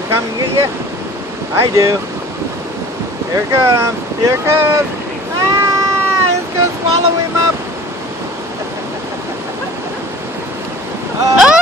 he'll come and get you? I do. Here it comes. Here it comes. Ah, it's going to swallow him up. Oh.